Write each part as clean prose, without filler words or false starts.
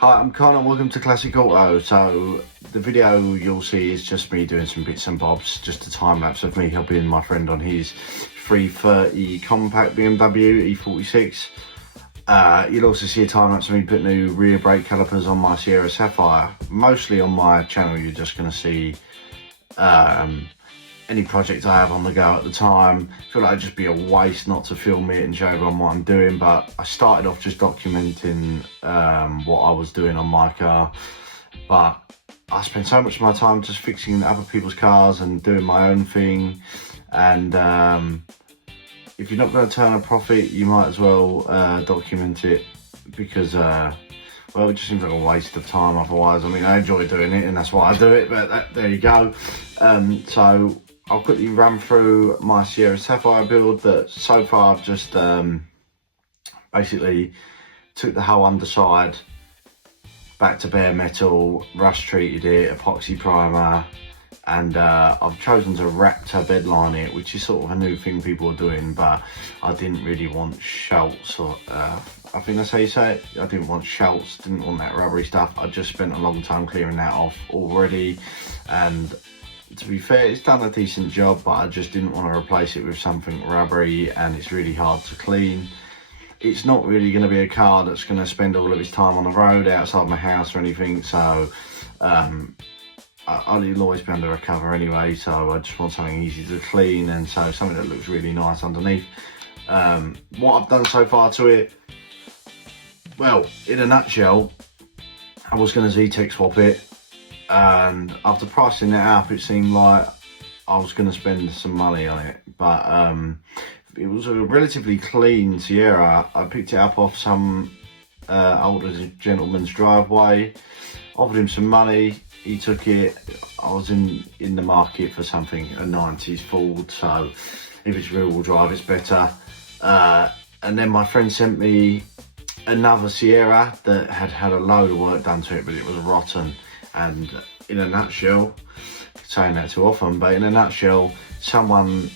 Hi, I'm Connor, welcome to Classic Auto. So the video you'll see is just me doing some bits and bobs, just a time lapse of me helping my friend on his 330 compact BMW E46. You'll also see a time lapse of me putting new rear brake calipers on my Sierra Sapphire. Mostly on my channel you're just going to see any project I have on the go at the time. I feel like it'd just be a waste not to film it and show everyone what I'm doing, but I started off just documenting what I was doing on my car, but I spend so much of my time just fixing other people's cars and doing my own thing, and if you're not going to turn a profit, you might as well document it, because well, it just seems like a waste of time otherwise. I mean, I enjoy doing it and that's why I do it, but there you go. So I'll quickly run through my Sierra Sapphire build. That so far I've just basically took the whole underside back to bare metal, rust treated it, epoxy primer, and I've chosen to Raptor bedline it, which is sort of a new thing people are doing, but I didn't really want Schultz, or I think that's how you say it. I didn't want Schultz, didn't want that rubbery stuff. I just spent a long time clearing that off already, and to be fair, it's done a decent job, but I just didn't want to replace it with something rubbery, and it's really hard to clean. It's not really going to be a car that's going to spend all of its time on the road outside my house or anything, so I'll always be under a cover anyway, so I just want something easy to clean, and so something that looks really nice underneath. What I've done so far to it, well, in a nutshell, I was going to Z-Tech swap it, and after pricing it up, it seemed like I was going to spend some money on it, but it was a relatively clean Sierra. I picked it up off some older gentleman's driveway, offered him some money, he took it. I was in the market for something, a 90s Ford, so if it's rear-wheel drive it's better. And then my friend sent me another Sierra that had had a load of work done to it, but it was rotten. And in a nutshell, saying that too often, but in a nutshell, someone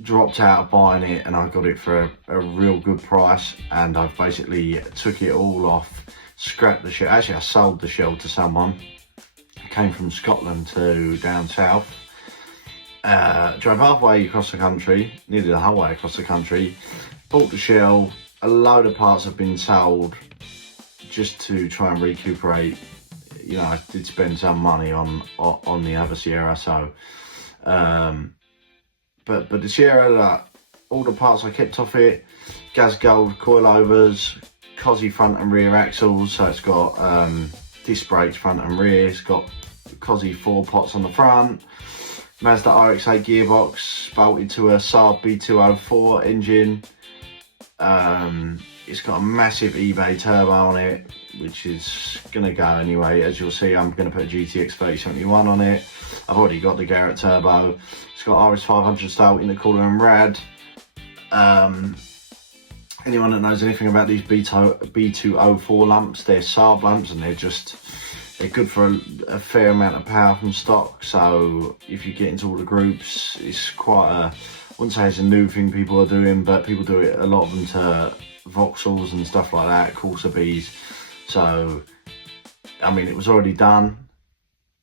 dropped out of buying it and I got it for a real good price, and I've basically took it all off, scrapped the shell. Actually, I sold the shell to someone. It came from Scotland to down south. Drove halfway across the country, nearly the whole way across the country, bought the shell. A load of parts have been sold just to try and recuperate. You know, I did spend some money on the other Sierra, so but the Sierra, all the parts I kept off it: gas gold coilovers, Cosy front and rear axles, so it's got disc brakes front and rear, it's got Cosy 4 pots on the front, Mazda RX-8 gearbox bolted to a Saab B204 engine. It's got a massive eBay turbo on it, which is gonna go anyway. As you'll see, I'm gonna put a GTX 3071 on it. I've already got the Garrett turbo. It's got RS500 style intercooler and rad. Anyone that knows anything about these B204 lamps, they're Saab lamps, and they're good for a fair amount of power from stock. So if you get into all the groups, it's quite I wouldn't say it's a new thing people are doing, but people do it, a lot of them, to Vauxhalls and stuff like that, Corsa Bs. So, I mean, it was already done.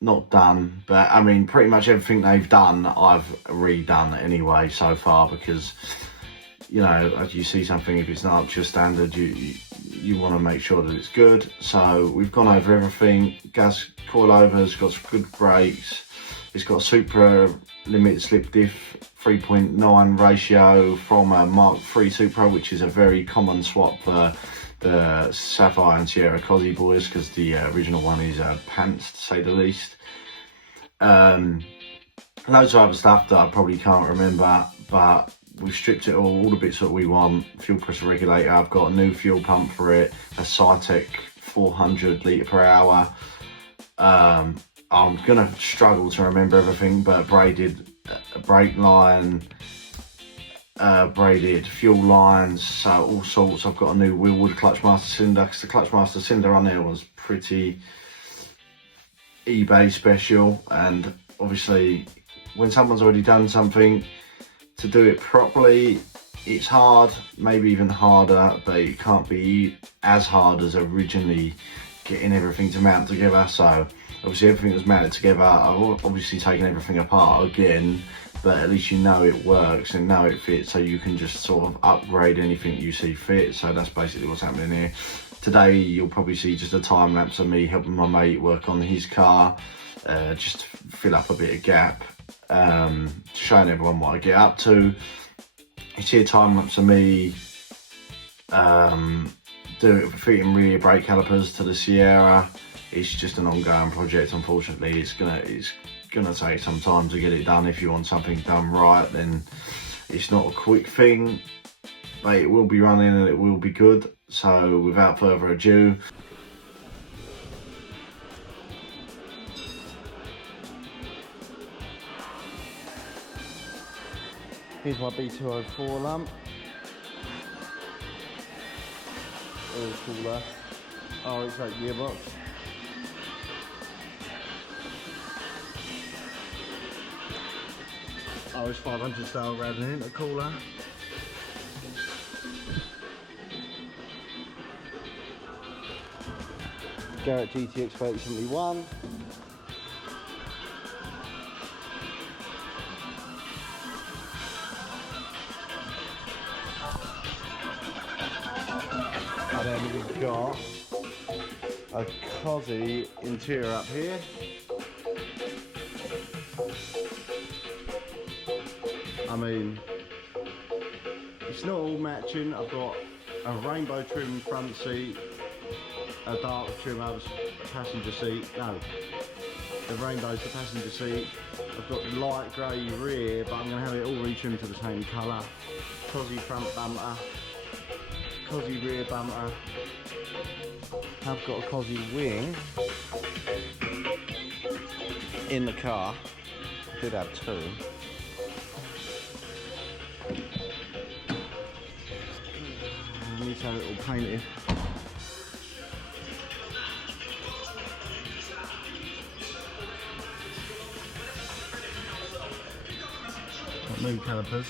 Not done, but I mean, pretty much everything they've done, I've redone anyway so far, because, you know, as you see something, if it's not up to your standard, you want to make sure that it's good. So we've gone over everything. Gas coilovers, got some good brakes. It's got a Supra limited slip diff 3.9 ratio from a Mark III Supra, which is a very common swap for the Sapphire and Sierra Cosy boys, because the original one is pants, to say the least. Loads of other stuff that I probably can't remember, but we've stripped it all the bits that we want. Fuel pressure regulator, I've got a new fuel pump for it, a Cytec 400 litre per hour. I'm gonna struggle to remember everything, but braided brake line, braided fuel lines, so all sorts. I've got a new Willwood clutch master cylinder, because the clutch master cylinder on there was pretty eBay special, and obviously when someone's already done something, to do it properly, it's hard, maybe even harder, but it can't be as hard as originally getting everything to mount together. So obviously everything was mounted together. I've obviously taken everything apart again, but at least you know it works and know it fits, so you can just sort of upgrade anything you see fit. So that's basically what's happening here. Today you'll probably see just a time lapse of me helping my mate work on his car, just to fill up a bit of gap, showing everyone what I get up to. You see a time lapse of me fitting rear brake calipers to the Sierra. It's just an ongoing project. Unfortunately, it's gonna take some time to get it done. If you want something done right, then it's not a quick thing, but it will be running and it will be good. So without further ado, here's my B204 lamp. Oil cooler. Oh, it's like gearbox. Oh, it's 500 style rather than a cooler. Garrett GTX 3071. And then we've got a cosy interior up here. I mean, it's not all matching. I've got a rainbow trim front seat, a dark trim over the passenger seat. No, the rainbow's the passenger seat. I've got light grey rear, but I'm going to have it all retrimmed to the same colour. Cosy front bumper, cosy rear bumper. I've got a cosy wing in the car. Did have two. I need to have it all painted. Got new calipers.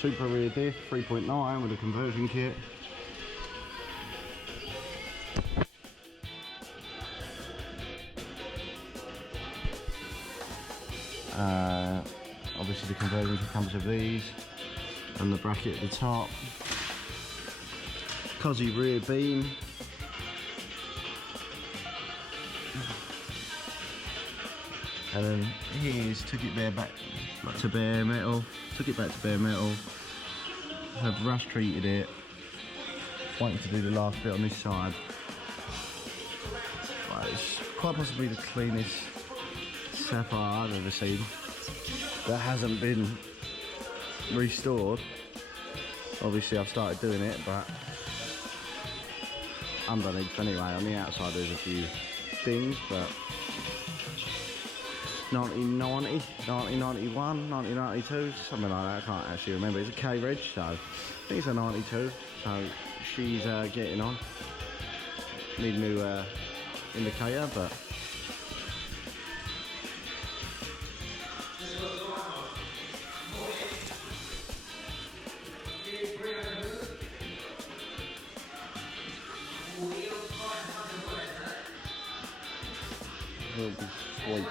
Super rear diff 3.9 with a conversion kit. Obviously the conversion kit comes with these and the bracket at the top. Cosy rear beam. And then here's took it back to bare metal. Took it back to bare metal. Have rust treated it. Waiting to do the last bit on this side. But it's quite possibly the cleanest Sapphire I've ever seen that hasn't been restored. Obviously I've started doing it, but underneath anyway, on the outside there's a few things, but 1990, 1991, 1992, something like that, I can't actually remember. It's a K reg, so I think it's a 92, so she's getting on. Need a new indicator, but it'll be sweet.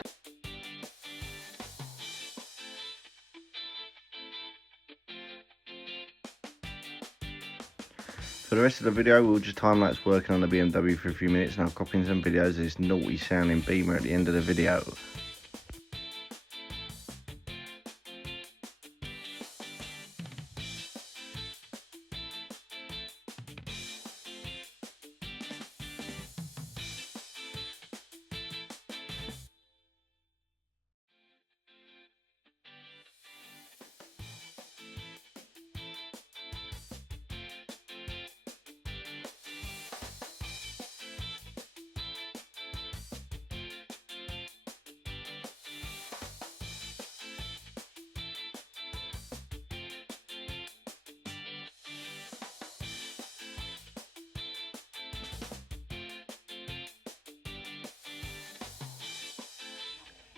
For the rest of the video, we'll just time-lapse working on the BMW for a few minutes, and I'll copy in some videos of this naughty sounding Beamer at the end of the video.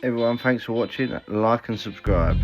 everyone, thanks for watching. Like and subscribe.